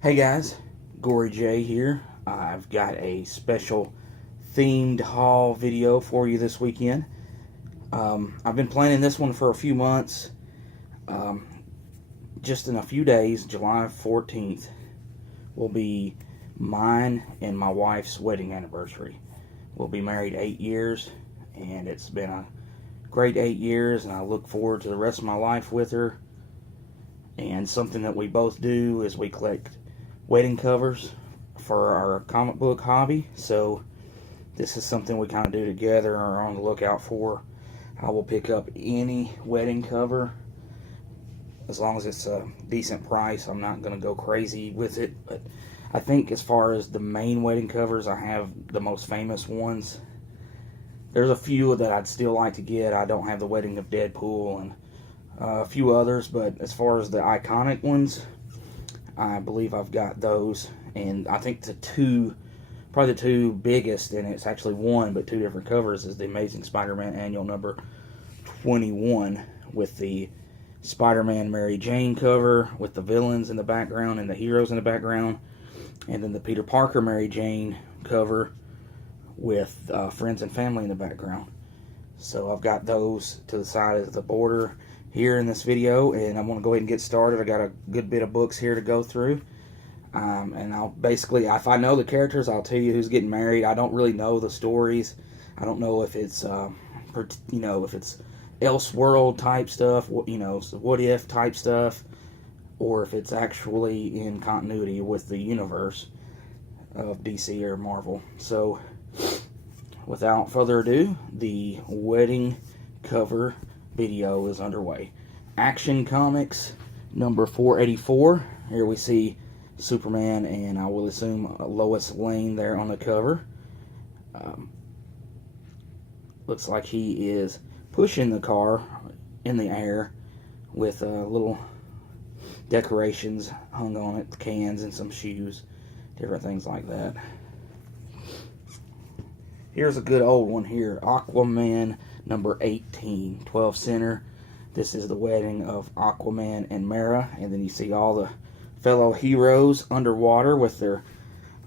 Hey guys, Gory J here. I've got a special themed haul video for you this weekend. I've been planning this one for a few months. Um, just in a few days, July 14th, will be mine and my wife's wedding anniversary. We'll be married 8 years, and it's been a great 8 years, and I look forward to the rest of my life with her. And something that we both do is we collect wedding covers for our comic book hobby. So this is something we kind of do together and are on the lookout for. I will pick up any wedding cover as long as it's a decent price. I'm not going to go crazy with it, but I think as far as the main wedding covers, I have the most famous ones. There's a few that I'd still like to get. I don't have the wedding of Deadpool and a few others, but as far as the iconic ones, I believe I've got those. And I think probably the two biggest, and it's actually one but two different covers, is the Amazing Spider-Man Annual number 21 with the Spider-Man Mary Jane cover with the villains in the background and the heroes in the background, and then the Peter Parker Mary Jane cover with friends and family in the background. So I've got those to the side of the border here in this video, and I'm going to go ahead and get started. I got a good bit of books here to go through, and I'll basically, if I know the characters, I'll tell you who's getting married. I don't really know the stories. I don't know if it's if it's Elseworld type stuff, what if type stuff, or if it's actually in continuity with the universe of DC or Marvel. So without further ado, the wedding cover video is underway. Action Comics number 484. Here we see Superman and I will assume Lois Lane there on the cover. Looks like he is pushing the car in the air with little decorations hung on it, cans and some shoes, different things like that. Here's a good old one here, Aquaman number 18, 12 center. This is the wedding of Aquaman and Mera, and then you see all the fellow heroes underwater with their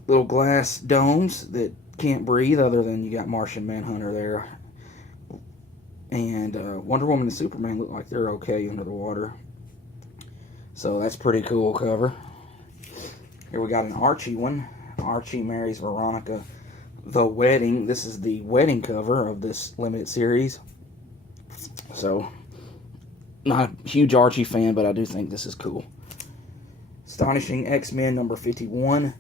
little glass domes that can't breathe, other than you got Martian Manhunter there. And Wonder Woman and Superman look like they're okay under the water. So that's pretty cool cover. Here we got an Archie one. Archie marries Veronica. The Wedding. This is the wedding cover of this limited series. So, not a huge Archie fan, but I do think this is cool. Astonishing X-Men number 51.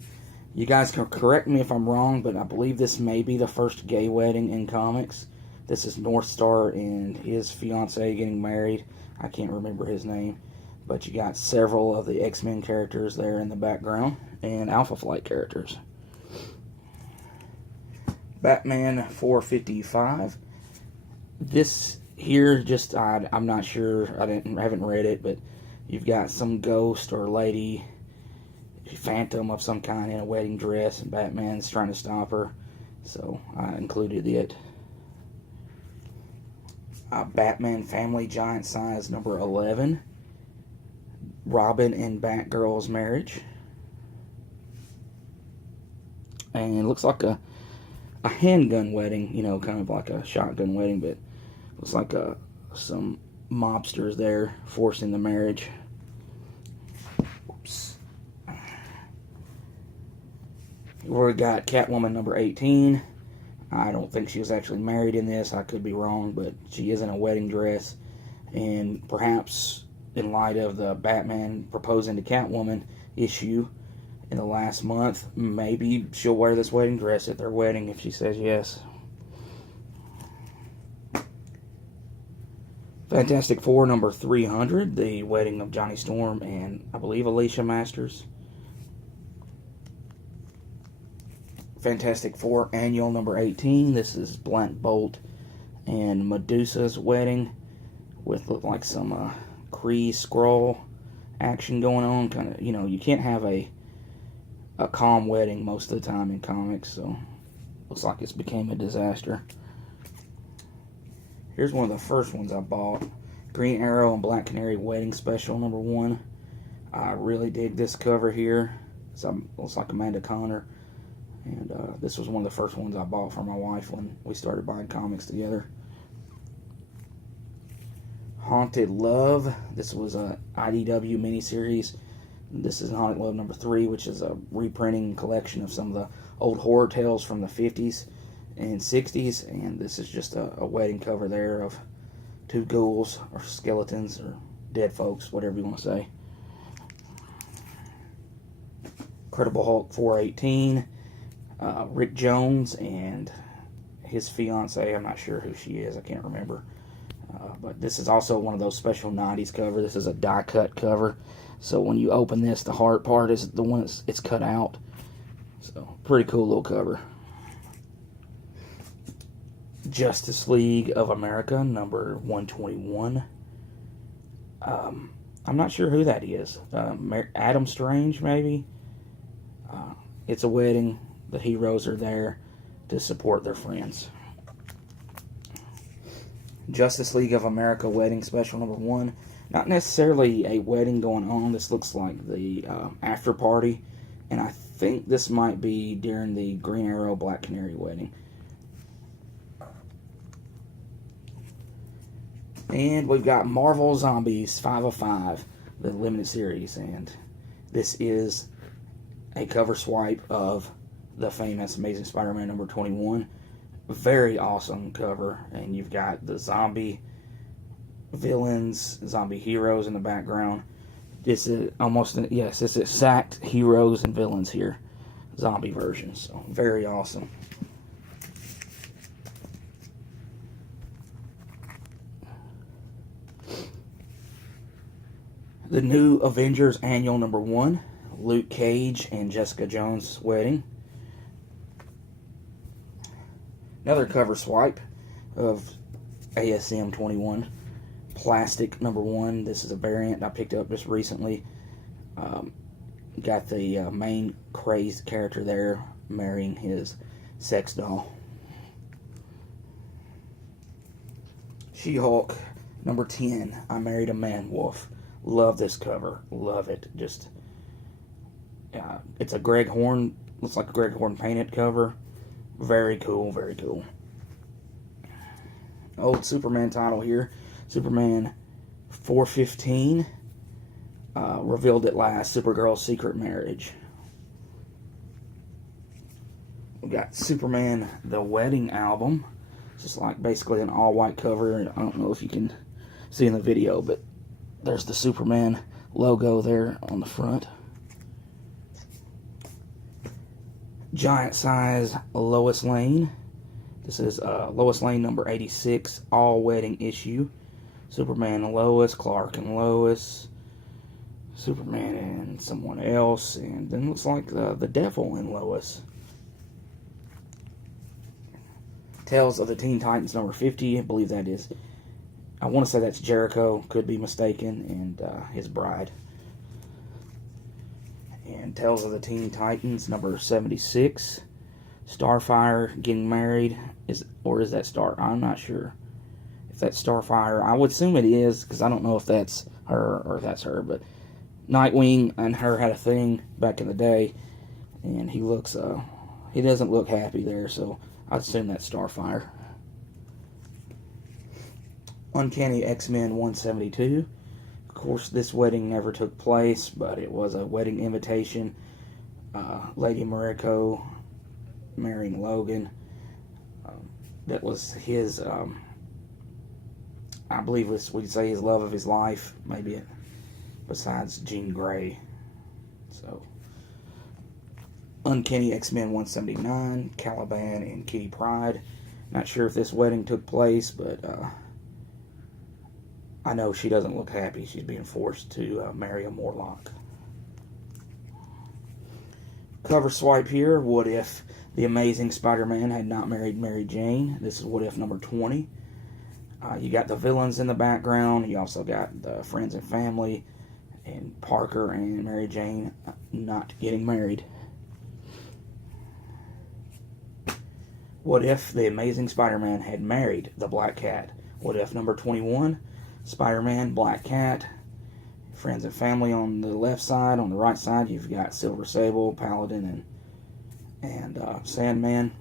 You guys can correct me if I'm wrong, but I believe this may be the first gay wedding in comics. This is Northstar and his fiancée getting married. I can't remember his name, but you got several of the X-Men characters there in the background and Alpha Flight characters. Batman 455. This here, I'm not sure. I haven't read it, but you've got some ghost or lady, phantom of some kind in a wedding dress, and Batman's trying to stop her. So I included it. Batman Family Giant Size number 11. Robin and Batgirl's marriage. And it looks like a handgun wedding, kind of like a shotgun wedding, but looks like some mobsters there forcing the marriage. Oops. We got Catwoman number 18. I don't think she was actually married in this. I could be wrong, but she is in a wedding dress. And perhaps in light of the Batman proposing to Catwoman issue in the last month, maybe she'll wear this wedding dress at their wedding if she says yes. Fantastic Four number 300, the wedding of Johnny Storm and I believe Alicia Masters. Fantastic Four Annual number 18. This is Black Bolt and Medusa's wedding with look like some Kree Skrull action going on. Kind of, you can't have a calm wedding most of the time in comics, so looks like it's became a disaster. Here's one of the first ones I bought. Green Arrow and Black Canary Wedding Special number 1. I really dig this cover here. looks like Amanda Connor. And this was one of the first ones I bought for my wife when we started buying comics together. Haunted Love. This was a IDW miniseries. This is Haunted Love number 3, which is a reprinting collection of some of the old horror tales from the 50s and 60s. And this is just a wedding cover there of 2 ghouls or skeletons or dead folks, whatever you want to say. Incredible Hulk 418. Rick Jones and his fiance. I'm not sure who she is. I can't remember. But this is also one of those special 90s cover. This is a die cut cover. So when you open this, the heart part is the one it's cut out. So pretty cool little cover. Justice League of America number 121. I'm not sure who that is. Adam Strange, maybe? It's a wedding. The heroes are there to support their friends. Justice League of America Wedding Special number 1. Not necessarily a wedding going on. This looks like the after party. And I think this might be during the Green Arrow Black Canary wedding. And we've got Marvel Zombies 505, the limited series. And this is a cover swipe of the famous Amazing Spider-Man number 21. Very awesome cover. And you've got the zombie villains, zombie heroes in the background. This is almost, yes, it's exact heroes and villains here. Zombie versions. So very awesome. The new Avengers Annual number 1. Luke Cage and Jessica Jones' wedding. Another cover swipe of ASM 21. Plastic number 1. This is a variant I picked up just recently. Got the main crazed character there marrying his sex doll. She-Hulk number 10. I Married a Man-Wolf. Love this cover. Love it. Just, it's a Greg Horn. Looks like a Greg Horn painted cover. Very cool. Very cool. Old Superman title here. Superman 415. Revealed at last. Supergirl's Secret Marriage. We got Superman The Wedding Album. It's just like basically an all-white cover. I don't know if you can see in the video, but there's the Superman logo there on the front. Giant size Lois Lane. This is Lois Lane number 86, all wedding issue. Superman and Lois, Clark and Lois, Superman and someone else, and then looks like the Devil and Lois. Tales of the Teen Titans number 50, I believe that is, I want to say that's Jericho, could be mistaken, and his bride. And Tales of the Teen Titans number 76. Starfire getting married, is that Star? I'm not sure if that's Starfire. I would assume it is, because I don't know if that's her or if that's her, but Nightwing and her had a thing back in the day, and he doesn't look happy there, so I'd assume that's Starfire. Uncanny X-Men 172. Of course, this wedding never took place, but it was a wedding invitation. Lady Mariko marrying Logan. That was his, I believe we'd say his love of his life, maybe besides Jean Grey. So, Uncanny X-Men 179, Caliban and Kitty Pryde. Not sure if this wedding took place, but I know she doesn't look happy. She's being forced to marry a Morlock. Cover swipe here. What if the Amazing Spider-Man had not married Mary Jane? This is What If number 20. You got the villains in the background. You also got the friends and family, and Parker and Mary Jane not getting married. What if the Amazing Spider-Man had married the Black Cat? What if number 21? Spider-Man, Black Cat, friends and family on the left side. On the right side, you've got Silver Sable, Paladin, and Sandman.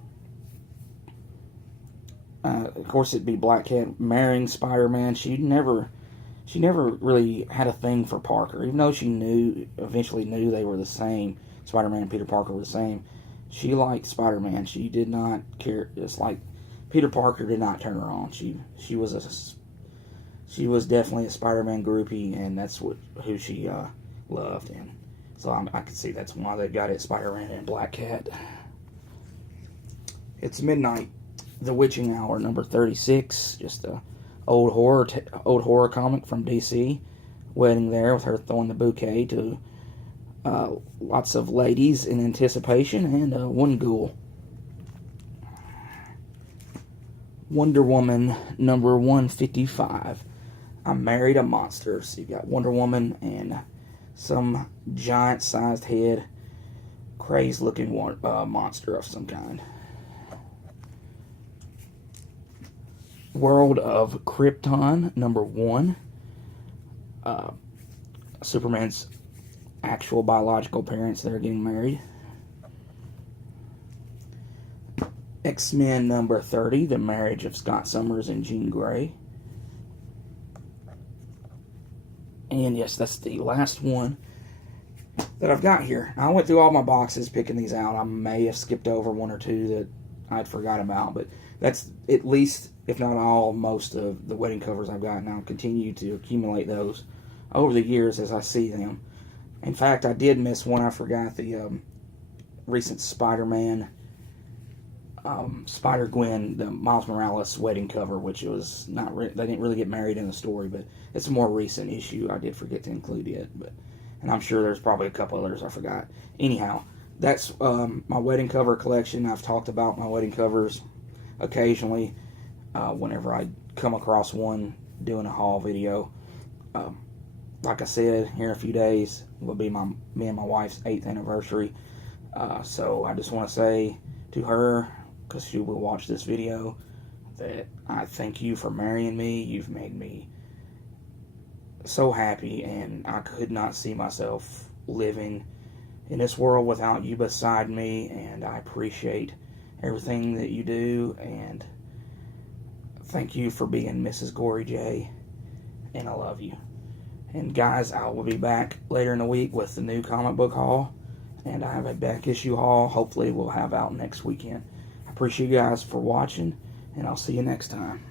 Of course, it'd be Black Cat marrying Spider-Man. She never really had a thing for Parker, even though she eventually knew they were the same. Spider-Man and Peter Parker were the same. She liked Spider-Man. She did not care. It's like Peter Parker did not turn her on. She was definitely a Spider-Man groupie, and that's who she loved. And so I could see that's why they got it, Spider-Man and Black Cat. It's midnight. The Witching Hour, number 36. Just a old horror comic from DC. Wedding there with her throwing the bouquet to lots of ladies in anticipation, and one ghoul. Wonder Woman, number 155. I Married a Monster. So you got Wonder Woman and some giant-sized head, crazed-looking monster of some kind. World of Krypton, number 1. Superman's actual biological parents that are getting married. X-Men number 30, The Marriage of Scott Summers and Jean Grey. And yes, that's the last one that I've got here. I went through all my boxes picking these out. I may have skipped over one or two that I'd forgot about, but that's at least, if not all, most of the wedding covers I've got, and I'll continue to accumulate those over the years as I see them. In fact, I did miss one. I forgot the recent Spider-Man, Spider-Gwen, the Miles Morales wedding cover, which was not they didn't really get married in the story, but it's a more recent issue. I did forget to include it, and I'm sure there's probably a couple others I forgot. Anyhow, that's my wedding cover collection. I've talked about my wedding covers occasionally whenever I come across one doing a haul video. Like I said, here in a few days will be me and my wife's 8th anniversary. So I just want to say to her, because she will watch this video, that I thank you for marrying me. You've made me so happy, and I could not see myself living in this world without you beside me, and I appreciate everything that you do, and thank you for being Mrs. Gory J, and I love you. And guys, I will be back later in the week with the new comic book haul, and I have a back issue haul hopefully we'll have out next weekend. I appreciate you guys for watching, and I'll see you next time.